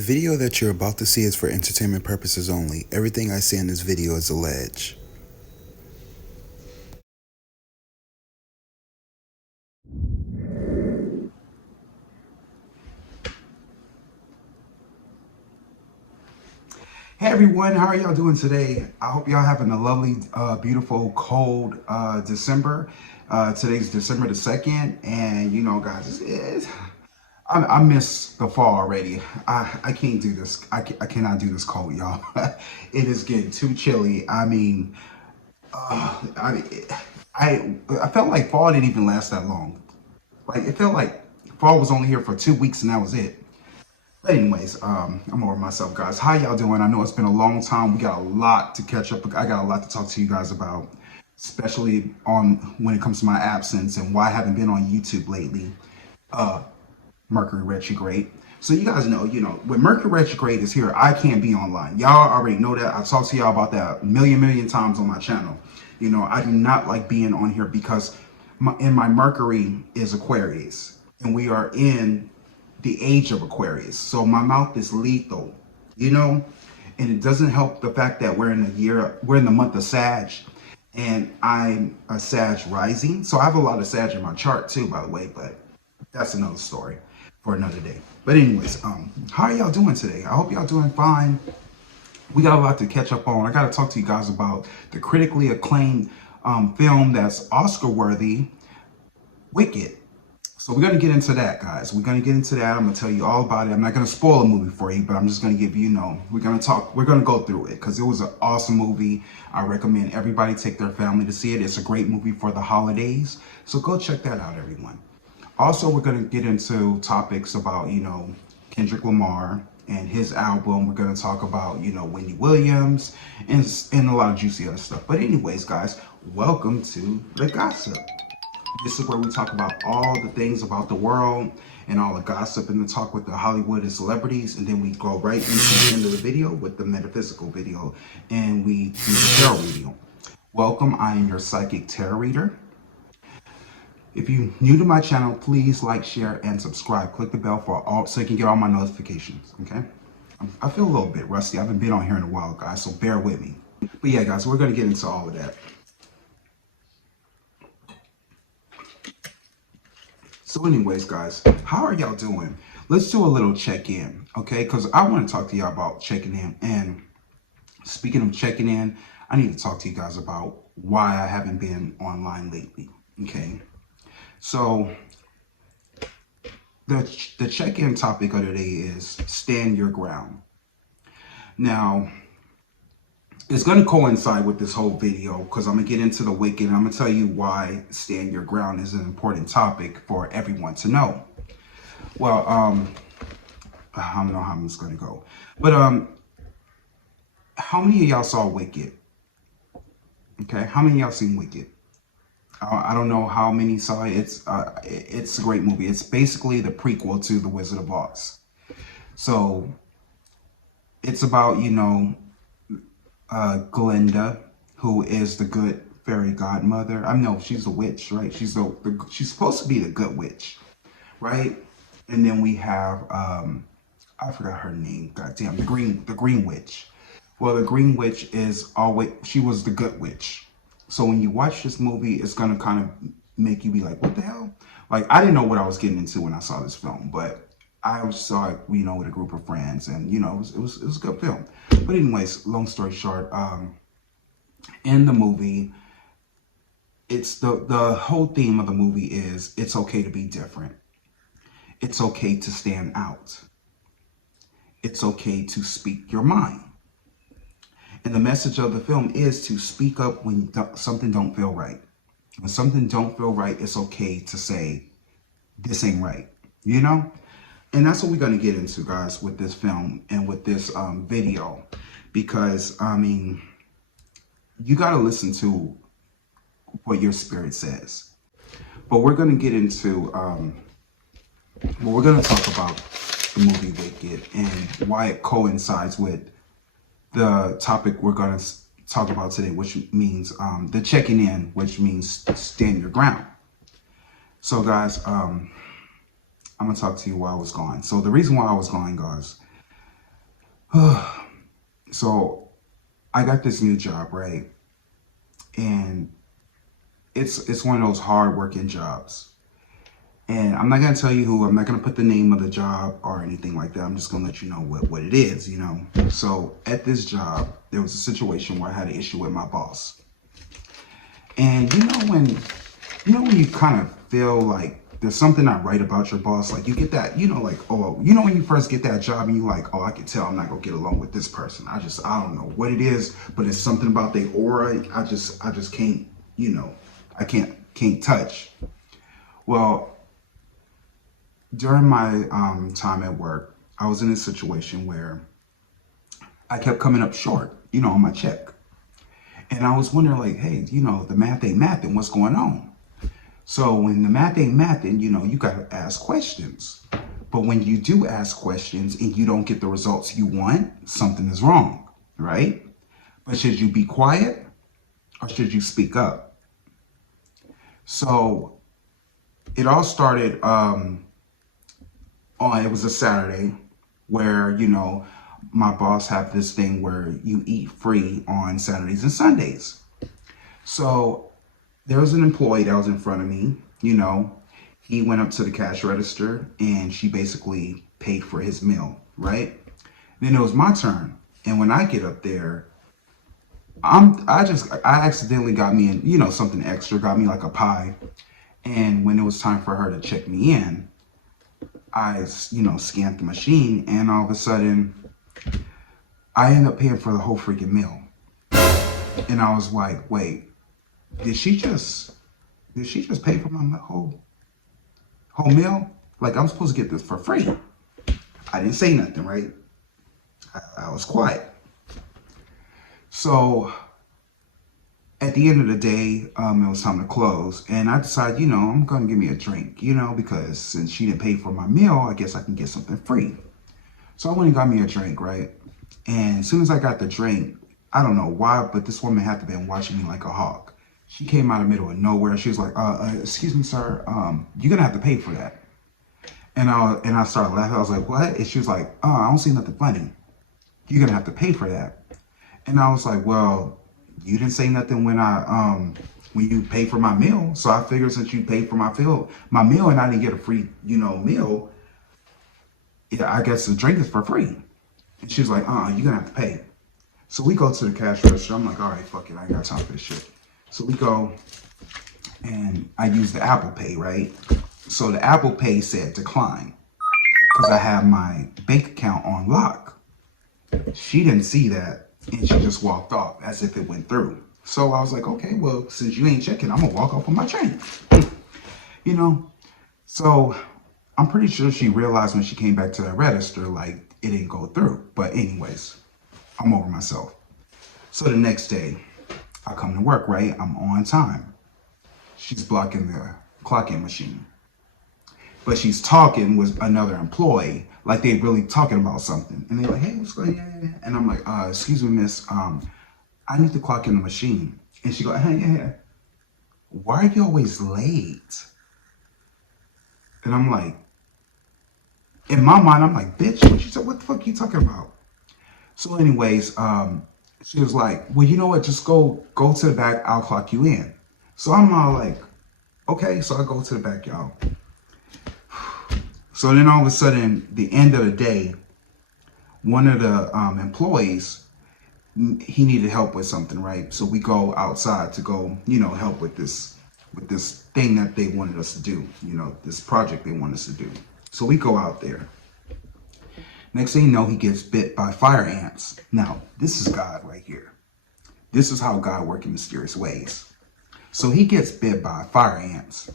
The video that you're about to see is for entertainment purposes only. Everything I say in this video is alleged. Hey everyone, how are y'all doing today? I hope y'all having a lovely, beautiful, cold December. Today's December the 2nd, and you know, guys, I miss the fall already. I can't do this. I cannot do this cold, y'all. It is getting too chilly. I felt like fall didn't even last that long. Like it felt like fall was only here for 2 weeks and that was it. But anyways, I'm over myself, guys. How y'all doing? I know it's been a long time. We got a lot to catch up. I got a lot to talk to you guys about, especially on when it comes to my absence and why I haven't been on YouTube lately. Mercury retrograde. So you guys know, when Mercury retrograde is here, I can't be online. Y'all already know that. I talked to y'all about that a million times on my channel. I do not like being on here because my Mercury is Aquarius, and we are in the age of Aquarius. So my mouth is lethal, and it doesn't help the fact that we're in the month of Sag, and I'm a Sag rising. So I have a lot of Sag in my chart too, by the way, but that's another story for another day. But anyways, how are y'all doing today? I hope y'all doing fine. We got a lot to catch up on. I got to talk to you guys about the critically acclaimed film that's Oscar worthy, Wicked. So we're going to get into that, guys. We're going to get into that. I'm going to tell you all about it. I'm not going to spoil a movie for you, but I'm just going to give you, we're going to go through it because it was an awesome movie. I recommend everybody take their family to see it. It's a great movie for the holidays. So go check that out, everyone. Also, we're going to get into topics about, Kendrick Lamar and his album. We're going to talk about, Wendy Williams and a lot of juicy other stuff. But anyways, guys, welcome to The Gossip. This is where we talk about all the things about the world and all the gossip and the talk with the Hollywood and celebrities. And then we go right into the end of the video with the metaphysical video. And we do the tarot reading. Welcome, I am your psychic tarot reader. If you're new to my channel, please like, share, and subscribe. Click the bell so you can get all my notifications, okay? I feel a little bit rusty. I haven't been on here in a while, guys, so bear with me. But yeah, guys, we're going to get into all of that. So anyways, guys, how are y'all doing? Let's do a little check-in, okay? Because I want to talk to y'all about checking in. And speaking of checking in, I need to talk to you guys about why I haven't been online lately, okay? So the check-in topic of the day is stand your ground. Now, it's going to coincide with this whole video because I'm going to get into the Wicked and I'm going to tell you why stand your ground is an important topic for everyone to know. Well, I don't know how I'm just going to go. But how many of y'all saw Wicked? Okay, how many of y'all seen Wicked? I don't know how many saw it. It's a great movie. It's basically the prequel to The Wizard of Oz. So it's about, Glinda, who is the good fairy godmother. I know she's a witch, right? She's supposed to be the good witch, right? And then we have I forgot her name. Goddamn, the green witch. Well, the green witch she was the good witch. So when you watch this movie, it's gonna kind of make you be like, what the hell? Like, I didn't know what I was getting into when I saw this film, but I saw it, with a group of friends, and it was a good film. But anyways, long story short, in the movie, it's the whole theme of the movie is it's okay to be different. It's okay to stand out. It's okay to speak your mind. And the message of the film is to speak up when something don't feel right. When something don't feel right, it's okay to say, this ain't right, And that's what we're going to get into, guys, with this film and with this video. Because, you got to listen to what your spirit says. But we're going to get into, we're going to talk about the movie Wicked and why it coincides with the topic we're going to talk about today, which means the checking in, which means stand your ground. So, guys, I'm going to talk to you while I was gone. So the reason why I was gone, guys, So I got this new job, right? And it's one of those hard working jobs. And I'm not gonna tell you who, I'm not gonna put the name of the job or anything like that. I'm just gonna let you know what it is, you know. So at this job, there was a situation where I had an issue with my boss. And when you kind of feel like there's something not right about your boss, like you get that, like, oh, when you first get that job and you like, oh, I can tell I'm not gonna get along with this person. I don't know what it is, but it's something about their aura. I just can't, I can't touch. Well, during my time at work, I was in a situation where I kept coming up short, on my check. And I was wondering, like, hey, the math ain't mathing, what's going on? So when the math ain't mathing, you got to ask questions. But when you do ask questions and you don't get the results you want, something is wrong, right? But should you be quiet or should you speak up? So it all started it was a Saturday where, my boss had this thing where you eat free on Saturdays and Sundays. So there was an employee that was in front of me, he went up to the cash register and she basically paid for his meal, right? Then it was my turn. And when I get up there, I accidentally got me in, something extra, got me like a pie. And when it was time for her to check me in, I, scanned the machine and all of a sudden I ended up paying for the whole freaking meal. And I was like, wait, did she just pay for my whole meal? Like, I'm supposed to get this for free. I didn't say nothing, right? I was quiet. So at the end of the day, it was time to close. And I decided, I'm going to give me a drink, because since she didn't pay for my meal, I guess I can get something free. So I went and got me a drink, right? And as soon as I got the drink, I don't know why, but this woman had to been watching me like a hawk. She came out of the middle of nowhere. She was like, excuse me, sir, you're going to have to pay for that. And I started laughing. I was like, what? And she was like, oh, I don't see nothing funny. You're going to have to pay for that. And I was like, well, you didn't say nothing when you paid for my meal. So I figured since you paid for my meal and I didn't get a free, meal, yeah, I guess the drink is for free. And she's like, you're gonna have to pay. So we go to the cash register. I'm like, all right, fuck it, I ain't got time for this shit. So we go and I use the Apple Pay, right? So the Apple Pay said decline because I have my bank account on lock. She didn't see that. And she just walked off as if it went through. So I was like, okay, well, since you ain't checking, I'm going to walk off on my change. So I'm pretty sure she realized when she came back to the register, like, it didn't go through. But anyways, I'm over myself. So the next day, I come to work, right? I'm on time. She's blocking the clock-in machine. But she's talking with another employee, like they really talking about something. And they're like, hey, what's going on? And I'm like, excuse me, miss, I need to clock in the machine. And she go, hey, why are you always late? And I'm like, in my mind, I'm like, bitch, what the fuck are you talking about? So anyways, she was like, well, you know what? Just go to the back. I'll clock you in. So I'm all like, okay. So I go to the back, y'all. So then all of a sudden, the end of the day, one of the employees, he needed help with something, right? So we go outside to go, help with this thing that they wanted us to do, this project they want us to do. So we go out there. Next thing you know, he gets bit by fire ants. Now, this is God right here. This is how God works in mysterious ways. So he gets bit by fire ants.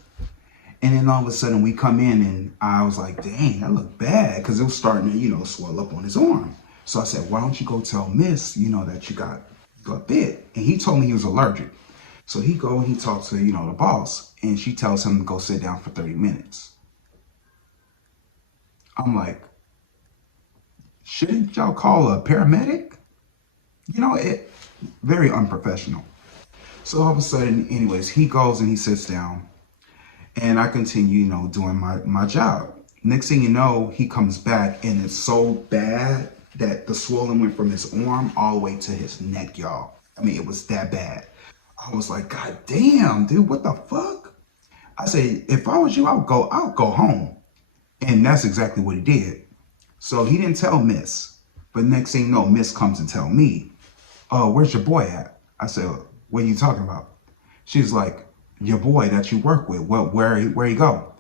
And then all of a sudden we come in and I was like, dang, that looked bad. Because it was starting to, swell up on his arm. So I said, why don't you go tell Miss, that you got bit. And he told me he was allergic. So he go and he talks to, the boss. And she tells him to go sit down for 30 minutes. I'm like, shouldn't y'all call a paramedic? It very unprofessional. So all of a sudden, anyways, he goes and he sits down. And I continue, doing my job. Next thing you know, he comes back and it's so bad. that the swelling went from his arm all the way to his neck, y'all. I mean, it was that bad. I was like, God damn, dude, what the fuck? I said, if I was you, I'll go home. And that's exactly what he did. So he didn't tell Miss. But next thing you know, Miss comes and tell me, oh, where's your boy at? I said, what are you talking about? She's like, your boy that you work with, where he go?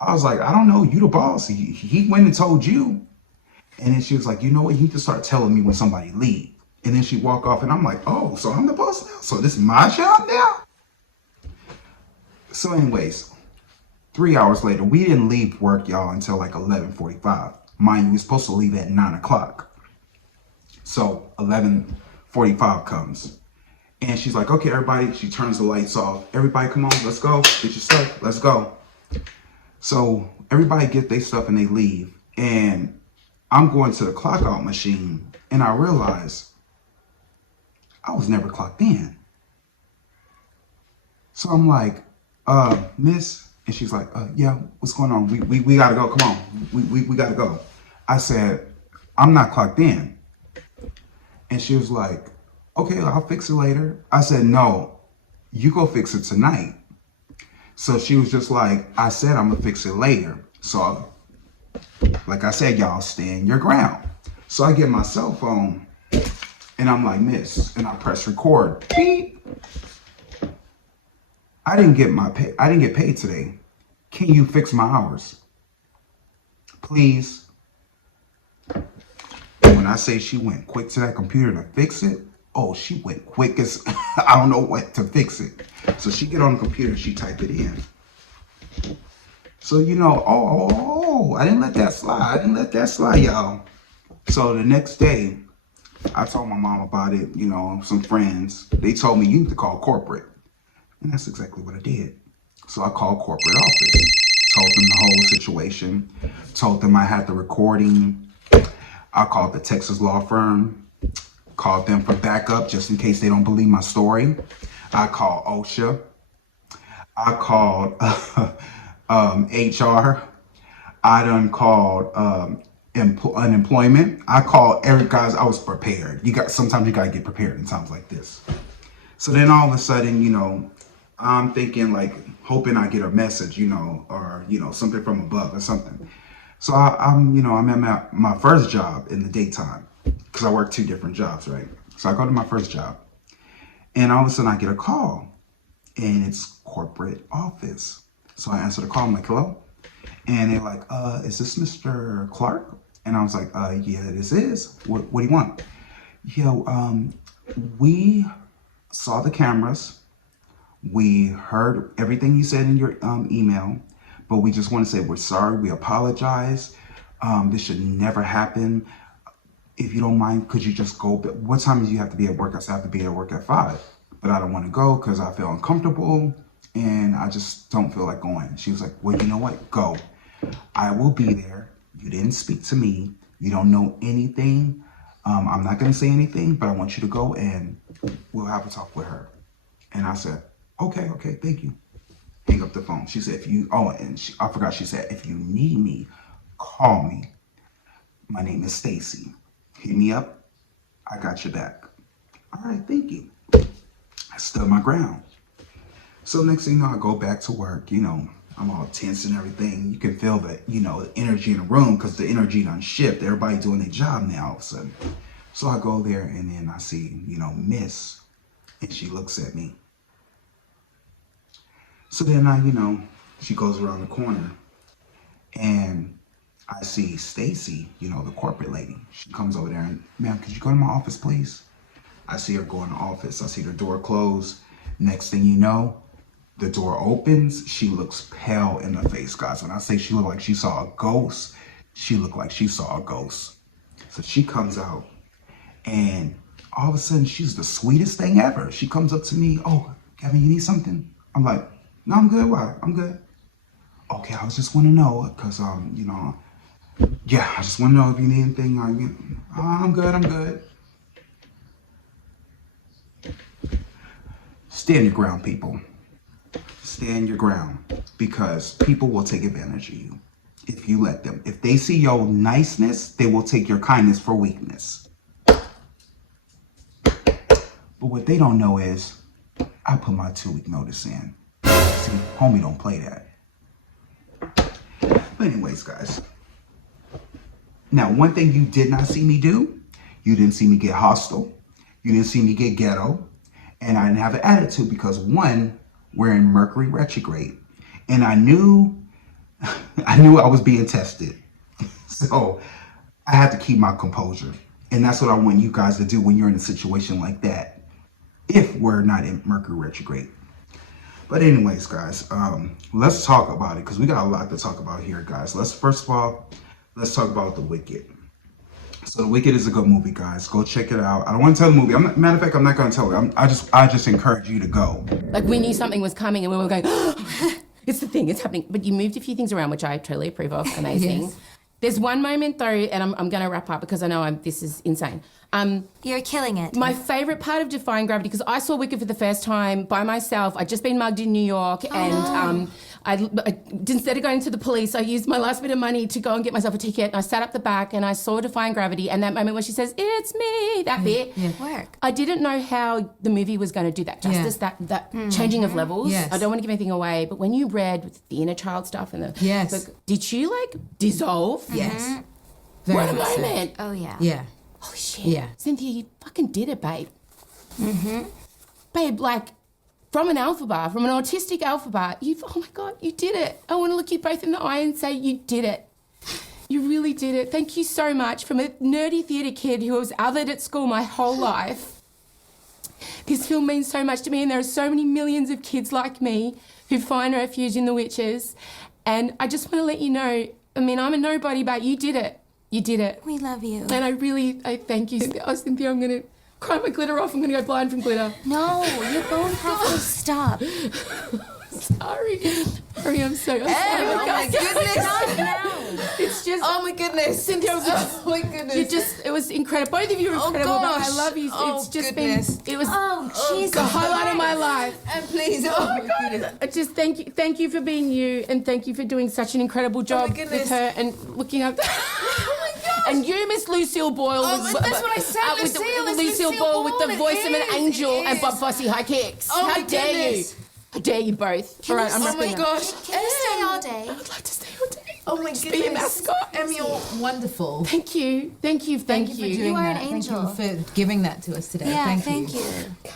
I was like, I don't know, you the boss. He went and told you. And then she was like, you know what, you need to start telling me when somebody leave. And then she walked off and I'm like, oh, so I'm the boss now? So this is my job now? So anyways, 3 hours later, we didn't leave work, y'all, until like 11:45. Mind you, we were supposed to leave at 9 o'clock. So 11:45 comes. And she's like, okay, everybody, she turns the lights off. Everybody, come on, let's go. Get your stuff, let's go. So everybody get their stuff and they leave. And I'm going to the clock out machine and I realize I was never clocked in. So I'm like, Miss, and she's like, yeah, what's going on? We gotta go, come on, we gotta go. I said, I'm not clocked in. And she was like, okay, I'll fix it later. I said, no, you go fix it tonight. So she was just like, I said, I'm gonna fix it later. So like I said, y'all stand your ground. So I get my cell phone and I'm like, Miss, and I press record. Beep. I didn't get paid today. Can you fix my hours? Please. And when I say she went quick to that computer to fix it, oh, she went quick as I don't know what to fix it. So she get on the computer, she type it in. So, you know, I didn't let that slide. Y'all. So the next day, I told my mom about it, you know, some friends. They told me you need to call corporate. And that's exactly what I did. So I called corporate office, told them the whole situation, told them I had the recording. I called the Texas law firm, called them for backup just in case they don't believe my story. I called OSHA. I called HR. I done called unemployment. I called every guys. I was prepared. Sometimes you gotta get prepared in times like this. So then all of a sudden, you know, I'm thinking like hoping I get a message, you know, or you know something from above or something. So I'm at my first job in the daytime because I work 2 different jobs, right? So I go to my first job, and all of a sudden I get a call, and it's corporate office. So I answer the call. I'm like, hello. And they're like, is this Mr. Clark? And I was like, yeah, this is. What do you want? Yeah, we saw the cameras. We heard everything you said in your email, but we just want to say we're sorry. We apologize. This should never happen. If you don't mind, could you just go? What time do you have to be at work? I said I have to be at work at 5, but I don't want to go because I feel uncomfortable and I just don't feel like going. She was like, well, you know what? Go. I will be there. You didn't speak to me. You don't know anything. I'm not going to say anything, but I want you to go and we'll have a talk with her. And I said, okay, thank you. Hang up the phone. She said, I forgot, she said, if you need me, call me. My name is Stacy. Hit me up. I got your back. All right, thank you. I stood my ground. So next thing you know, I go back to work, you know, I'm all tense and everything. You can feel the, you know, the energy in the room because the energy done shift. Everybody doing their job now all of a sudden. So I go there and then I see, you know, Miss, and she looks at me. So then she goes around the corner and I see Stacy, you know, the corporate lady. She comes over there and, ma'am, could you go to my office, please? I see her go in the office. I see the door close. Next thing you know, the door opens. She looks pale in the face, guys. When I say she looked like she saw a ghost, she looked like she saw a ghost. So she comes out and all of a sudden she's the sweetest thing ever. She comes up to me. Oh, Kevin, you need something? I'm like, no, I'm good. Why? I'm good. Okay, I was just want to know because, yeah, I just want to know if you need anything. I'm good. Stand your ground, people. Stand your ground because people will take advantage of you. if you let them. If they see your niceness, they will take your kindness for weakness. But what they don't know is, I put my 2-week notice in. See, homie don't play that. But anyways, guys. Now, one thing you did not see me do, you didn't see me get hostile. You didn't see me get ghetto. And I didn't have an attitude because, one, we're in Mercury retrograde. And I knew I was being tested. So I had to keep my composure. And that's what I want you guys to do when you're in a situation like that, if we're not in Mercury retrograde. But anyways, guys, let's talk about it because we got a lot to talk about here, guys. First of all, let's talk about The Wicked. So The Wicked is a good movie, guys. Go check it out. I don't want to tell the movie. Matter of fact, I'm not going to tell it. I just encourage you to go. Like, we knew something was coming and we were going, oh, it's the thing, it's happening. But you moved a few things around, which I totally approve of. Amazing. Yes. There's one moment though, and I'm going to wrap up because I know this is insane. You're killing it. My favourite part of Defying Gravity, because I saw Wicked for the first time by myself. I'd just been mugged in New York, and I instead of going to the police, I used my last bit of money to go and get myself a ticket. And I sat up the back and I saw Defying Gravity, and that moment where she says, "It's me," that bit. Yeah. Work. I didn't know how the movie was going to do that justice, that changing of levels. Yes. I don't want to give anything away, but when you read with the inner child stuff and the Yes. did you like dissolve? Yes. What a much so. moment. Oh, yeah. Yeah. Holy shit. Yeah. Cynthia, you fucking did it, babe. Babe, like, from an alpha bar, from an autistic alpha bar, oh my God, you did it. I want to look you both in the eye and say you did it. You really did it. Thank you so much. From a nerdy theatre kid who was othered at school my whole life, this film means so much to me, and there are so many millions of kids like me who find refuge in The Witches. And I just want to let you know, I mean, I'm a nobody, but you did it. You did it. We love you. And I thank you. Cynthia, I'm going to cry my glitter off. I'm going to go blind from glitter. No, you both have to stop. Sorry, I'm sorry. Oh my goodness. Stop now. It's just... Oh my goodness. Cynthia, Oh my goodness. it was incredible. Both of you were incredible, but I gosh. love you. Oh, It's just goodness. been... It was Jesus. the highlight of my life. And please, oh my goodness. I just thank you for being you, and thank you for doing such an incredible job with goodness. her and looking up. Oh my gosh. And you, Miss Lucille Boyle. Oh, that's what I said, with Lucille. It's Lucille Lucille Boyle with the Boyle. voice of an It is, angel it and is. Bob Fosse high kicks. Oh How my dare goodness. you? How dare you both? All right, I'm Oh wrapping my up. gosh. Can you stay all day? I would like to stay all day. Oh my Just goodness. be a mascot. Em, you're wonderful. Thank you. Thank you. Thank you for doing You are that. an angel. Thank you for giving that to us today. Yeah, thank you.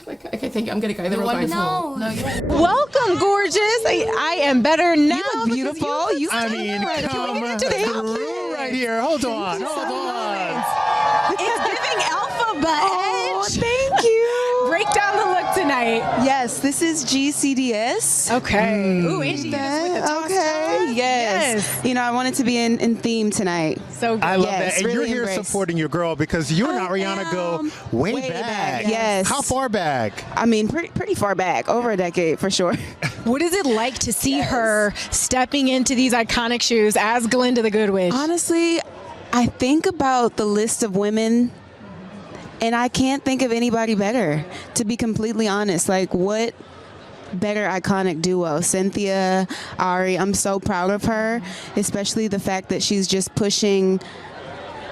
Okay, thank you. I'm going to go. They're You're all going. wonderful. No. you're Welcome, gorgeous. I am better now. You look beautiful. You I mean, come through right here. Hold on. It's giving alphabet. Oh, thank you. Break down the look tonight. Yes, this is GCDS. Okay. Ooh, and she hit us with the toss Okay. toss. Yes. You know, I wanted to be in theme tonight. So good. I love Yes, that. And really you're here embrace. supporting your girl because you and Ariana go way back. Yes. How far back? I mean, pretty far back, over a decade for sure. What is it like to see her stepping into these iconic shoes as Glinda the Good Witch? Honestly, I think about the list of women and I can't think of anybody better, to be completely honest. Like, what better iconic duo? Cynthia, Ari, I'm so proud of her, especially the fact that she's just pushing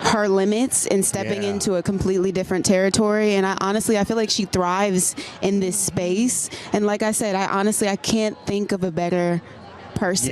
her limits and stepping into a completely different territory. And I feel like she thrives in this space. And like I said, I can't think of a better person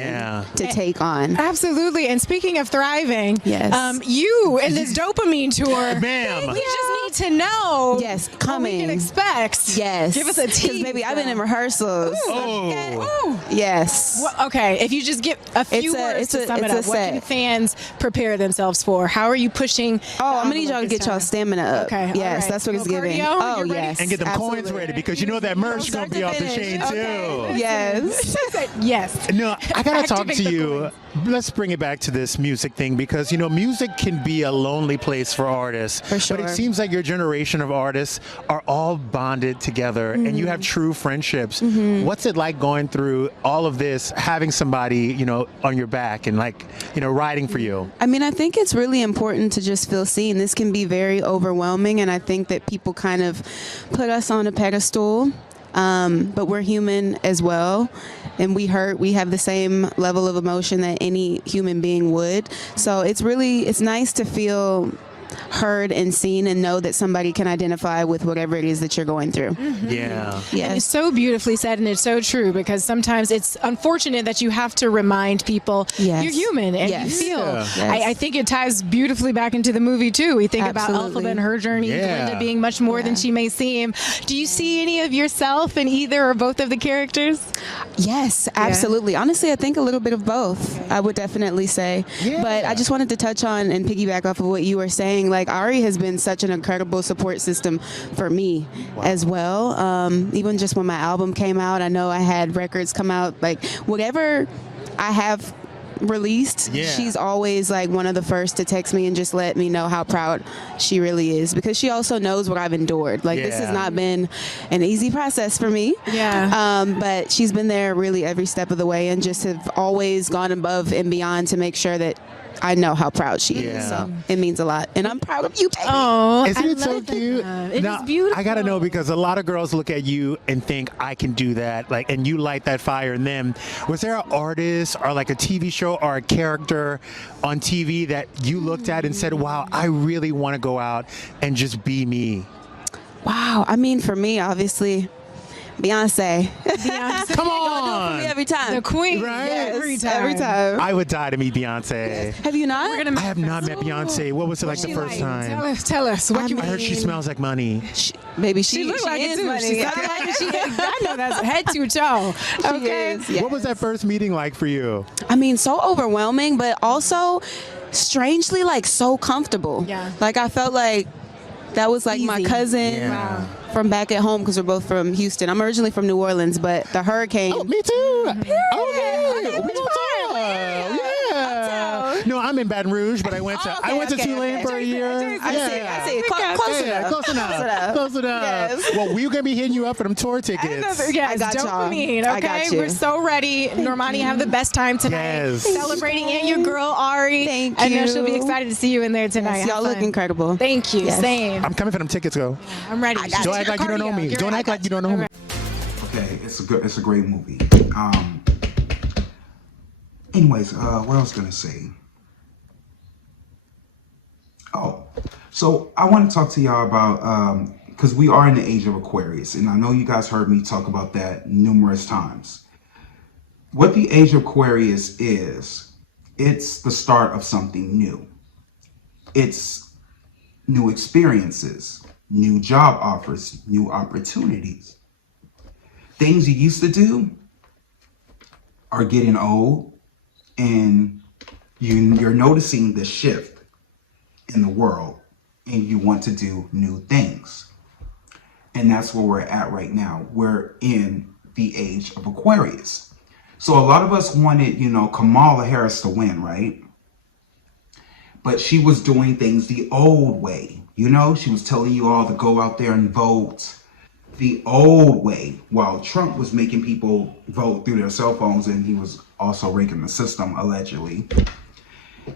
to take on. Absolutely. And speaking of thriving, you and this dopamine tour, ma'am, we just need to know coming. what we can expect. Yes. Give us a tease. Because, baby, I've been in rehearsals. Ooh. Yes. Well, okay, if you just give a few words to sum it up, what can fans prepare themselves for? How are you pushing? Oh, I'm going to need y'all to get y'all stamina up. Okay. Yes, that's what it's giving. Oh, yes. And get them coins ready because you know that merch going to be off the chain too. Yes. Yes. No, I got to talk to you. Let's bring it back to this music thing because, you know, music can be a lonely place for artists. For sure. But it seems like your generation of artists are all bonded together and you have true friendships. What's it like going through all of this, having somebody, you know, on your back and like, you know, riding for you? I mean, I think it's really important to just feel seen. This can be very overwhelming, and I think that people kind of put us on a pedestal. but we're human as well, and we hurt. We have the same level of emotion that any human being would. So it's nice to feel heard and seen and know that somebody can identify with whatever it is that you're going through. Yeah. And it's so beautifully said, and it's so true, because sometimes it's unfortunate that you have to remind people you're human and you feel. I think it ties beautifully back into the movie too. We think about Elphaba and her journey, Glinda being much more than she may seem. Do you see any of yourself in either or both of the characters? Yes, absolutely. Honestly, I think a little bit of both, I would definitely say. But I just wanted to touch on and piggyback off of what you were saying. Like, Ari has been such an incredible support system for me as well. Even just when my album came out, I know I had records come out, like whatever I have released, she's always like one of the first to text me and just let me know how proud she really is, because she also knows what I've endured. Like this has not been an easy process for me. But she's been there really every step of the way and just have always gone above and beyond to make sure that I know how proud she is. So it means a lot. And I'm proud of you, baby. Oh, isn't it so cute? It is beautiful. I gotta know, because a lot of girls look at you and think I can do that, like, and you light that fire in them. Was there an artist or like a TV show or a character on TV that you looked at and said, wow, I really want to go out and just be me? Wow. I mean, for me, obviously, Beyonce. Come on. For me every time. The queen. Right? Yes, every time. I would die to meet Beyonce. Have you not? I have not met Beyonce. What was it like the first time? Tell us. What I heard she smells like money. Baby, She looked like it is too. money. I know that's head to toe. Okay. What was that first meeting like for you? I mean, so overwhelming, but also strangely like so comfortable. Like I felt like that was like my cousin from back at home, because we're both from Houston. I'm originally from New Orleans, but the hurricane. Oh, me too. Okay. No, I'm in Baton Rouge, but I went to Tulane for a year. I see. Close enough. Yes. Well, we're gonna be hitting you up for them tour tickets. Yes, I got dopamine. y'all. I Okay, got you. we're so ready. Normani, have the best time tonight. Yes. Celebrating and your girl Ari. Thank I know you. she'll be excited to see you in there tonight. Yes, y'all look incredible. Thank you. Yes. Same. I'm coming for them tickets, though. I'm ready. Don't act like you don't know me. Don't act like you don't know me. Okay, it's a great movie. Anyways, what I was gonna say. Oh, so I want to talk to y'all about because we are in the age of Aquarius, and I know you guys heard me talk about that numerous times. What the age of Aquarius is, it's the start of something new. It's new experiences, new job offers, new opportunities. Things you used to do are getting old, and you're noticing the shift in the world, and you want to do new things. And that's where we're at right now. We're in the age of Aquarius. So a lot of us wanted, Kamala Harris to win, right? But she was doing things the old way. She was telling you all to go out there and vote the old way, while Trump was making people vote through their cell phones, and he was also rigging the system, allegedly.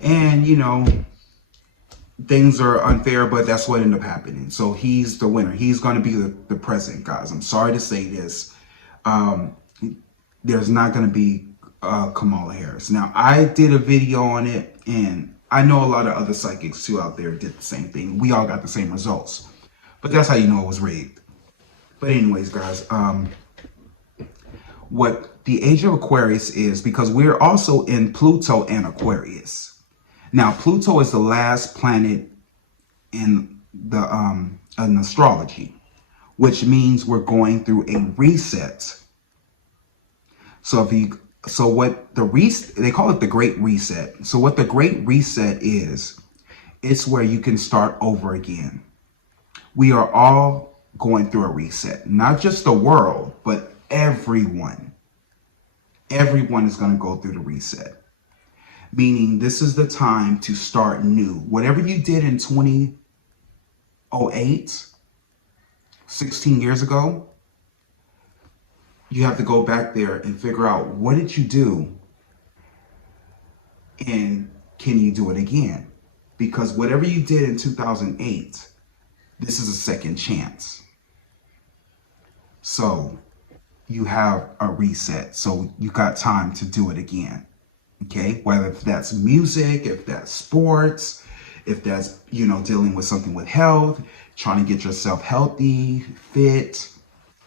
And, things are unfair, but that's what ended up happening. So he's the winner. He's going to be the president, guys. I'm sorry to say this. There's not going to be Kamala Harris. Now, I did a video on it, and I know a lot of other psychics too out there did the same thing. We all got the same results, but that's how you know it was rigged. But anyways, guys, what the age of Aquarius is, because we're also in Pluto and Aquarius. Now, Pluto is the last planet in astrology, which means we're going through a reset. They call it the Great Reset. So what the Great Reset is, it's where you can start over again. We are all going through a reset, not just the world, but everyone. Everyone is going to go through the reset. Meaning this is the time to start new. Whatever you did in 2008, 16 years ago, you have to go back there and figure out, what did you do? And can you do it again? Because whatever you did in 2008, this is a second chance. So you have a reset. So you got time to do it again. Okay, whether if that's music, if that's sports, if that's, you know, dealing with something with health, trying to get yourself healthy, fit,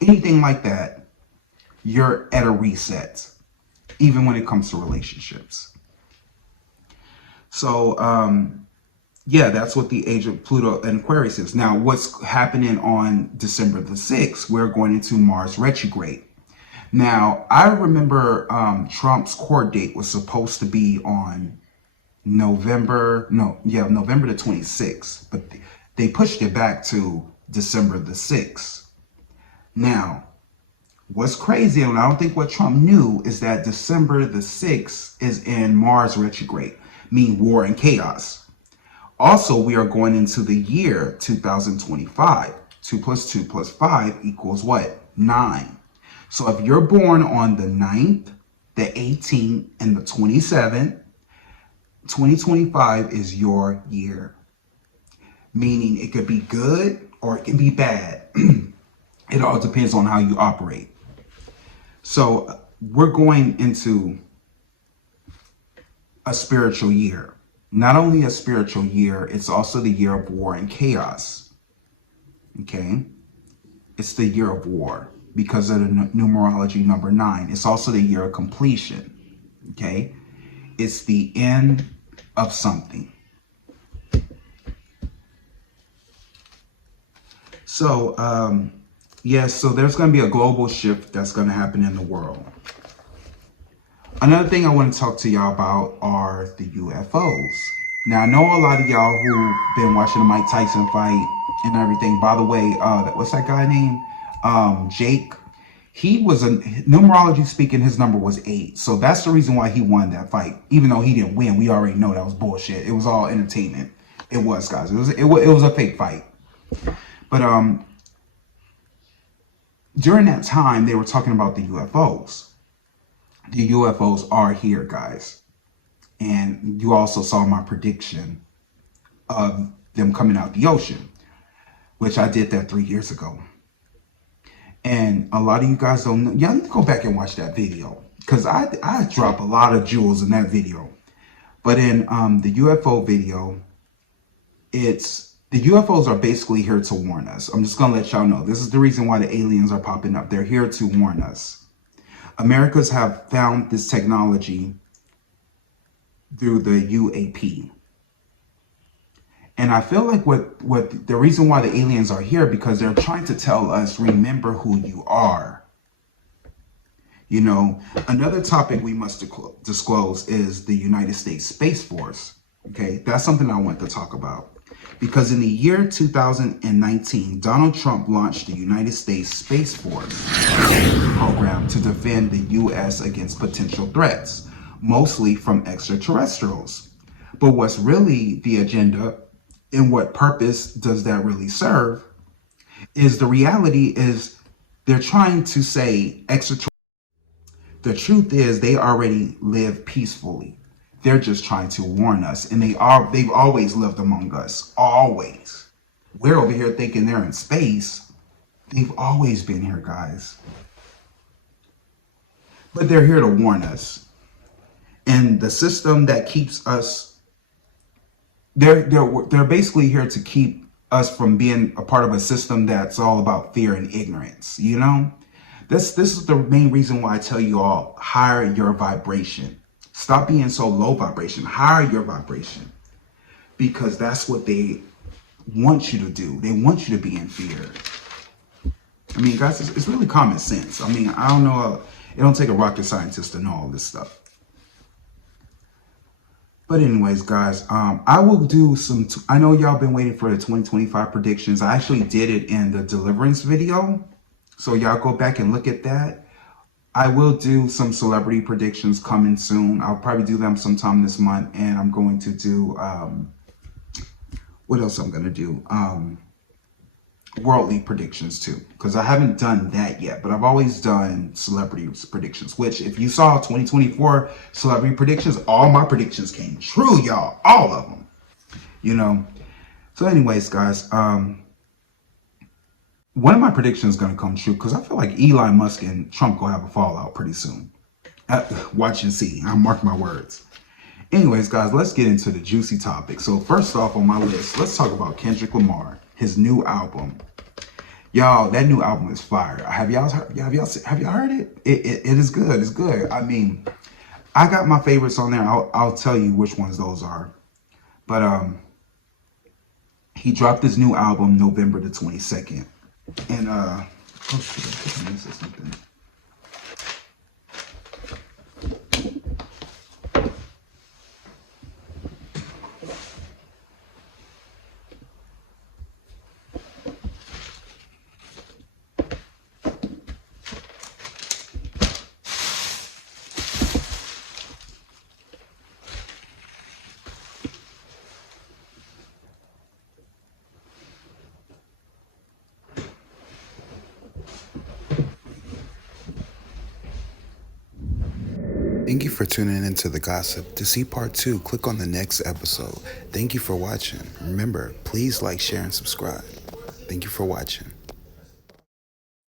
anything like that, you're at a reset, even when it comes to relationships. So, yeah, that's what the age of Pluto and Aquarius is. Now, what's happening on December the 6th, we're going into Mars retrograde. Now, I remember Trump's court date was supposed to be on November the 26th, but they pushed it back to December the 6th. Now, what's crazy, and I don't think what Trump knew, is that December the 6th is in Mars retrograde, meaning war and chaos. Also, we are going into the year 2025. 2 plus 2 plus 5 equals what? 9. So if you're born on the 9th, the 18th, and the 27th, 2025 is your year. Meaning it could be good or it can be bad. It all depends on how you operate. So we're going into a spiritual year. Not only a spiritual year, it's also the year of war and chaos. Okay? It's the year of war because of the numerology number 9. It's also the year of completion. Okay? It's the end of something. So, yes, so there's going to be a global shift that's going to happen in the world. Another thing I want to talk to y'all about are the UFOs. Now, I know a lot of y'all who've been watching the Mike Tyson fight and everything. By the way, what's that guy named? Jake. He was numerology speaking, his number was 8. So that's the reason why he won that fight. Even though he didn't win, we already know that was bullshit. It was all entertainment. It was, guys. It was a fake fight. But during that time, they were talking about the UFOs. The UFOs are here, guys. And you also saw my prediction of them coming out the ocean, which I did that 3 years ago. And a lot of you guys don't know. Y'all need to go back and watch that video, because I drop a lot of jewels in that video. But in the UFO video, the UFOs are basically here to warn us. I'm just going to let y'all know. This is the reason why the aliens are popping up. They're here to warn us. Americans have found this technology through the UAP. And I feel like what the reason why the aliens are here, because they're trying to tell us, remember who you are. You know, another topic we must disclose is the United States Space Force. Okay, that's something I want to talk about. Because in the year 2019, Donald Trump launched the United States Space Force program to defend the U.S. against potential threats, mostly from extraterrestrials. But what's really the agenda and what purpose does that really serve is the reality is they're trying to say extraterrestrials. The truth is they already live peacefully. They're just trying to warn us, and they've always lived among us, always. We're over here thinking they're in space. They've always been here, guys. But they're here to warn us. And the system that keeps us, they're basically here to keep us from being a part of a system that's all about fear and ignorance, you know? This is the main reason why I tell you all, higher your vibration. Stop being so low vibration. Higher your vibration. Because that's what they want you to do. They want you to be in fear. I mean, guys, it's really common sense. I mean, I don't know. It don't take a rocket scientist to know all this stuff. But anyways, guys, I will do some... I know y'all been waiting for the 2025 predictions. I actually did it in the Deliverance video. So y'all go back and look at that. I will do some celebrity predictions coming soon. I'll probably do them sometime this month. And I'm going to do... what else I'm going to do? Worldly predictions too. Because I haven't done that yet. But I've always done celebrity predictions. Which, if you saw 2024 celebrity predictions, all my predictions came true, y'all. All of them. You know? So anyways, guys... one of my predictions is going to come true because I feel like Elon Musk and Trump gonna have a fallout pretty soon. Watch and see. I'll mark my words. Anyways, guys, let's get into the juicy topic. So first off on my list, let's talk about Kendrick Lamar, his new album. Y'all, that new album is fire. Have y'all heard it? It is good. It's good. I mean, I got my favorites on there. I'll tell you which ones those are. But he dropped his new album November the 22nd. And oh shit, I think I missed something. Thank you for tuning into The Gossip. To see part 2, click on the next episode. Thank you for watching. Remember, please like, share, and subscribe. Thank you for watching.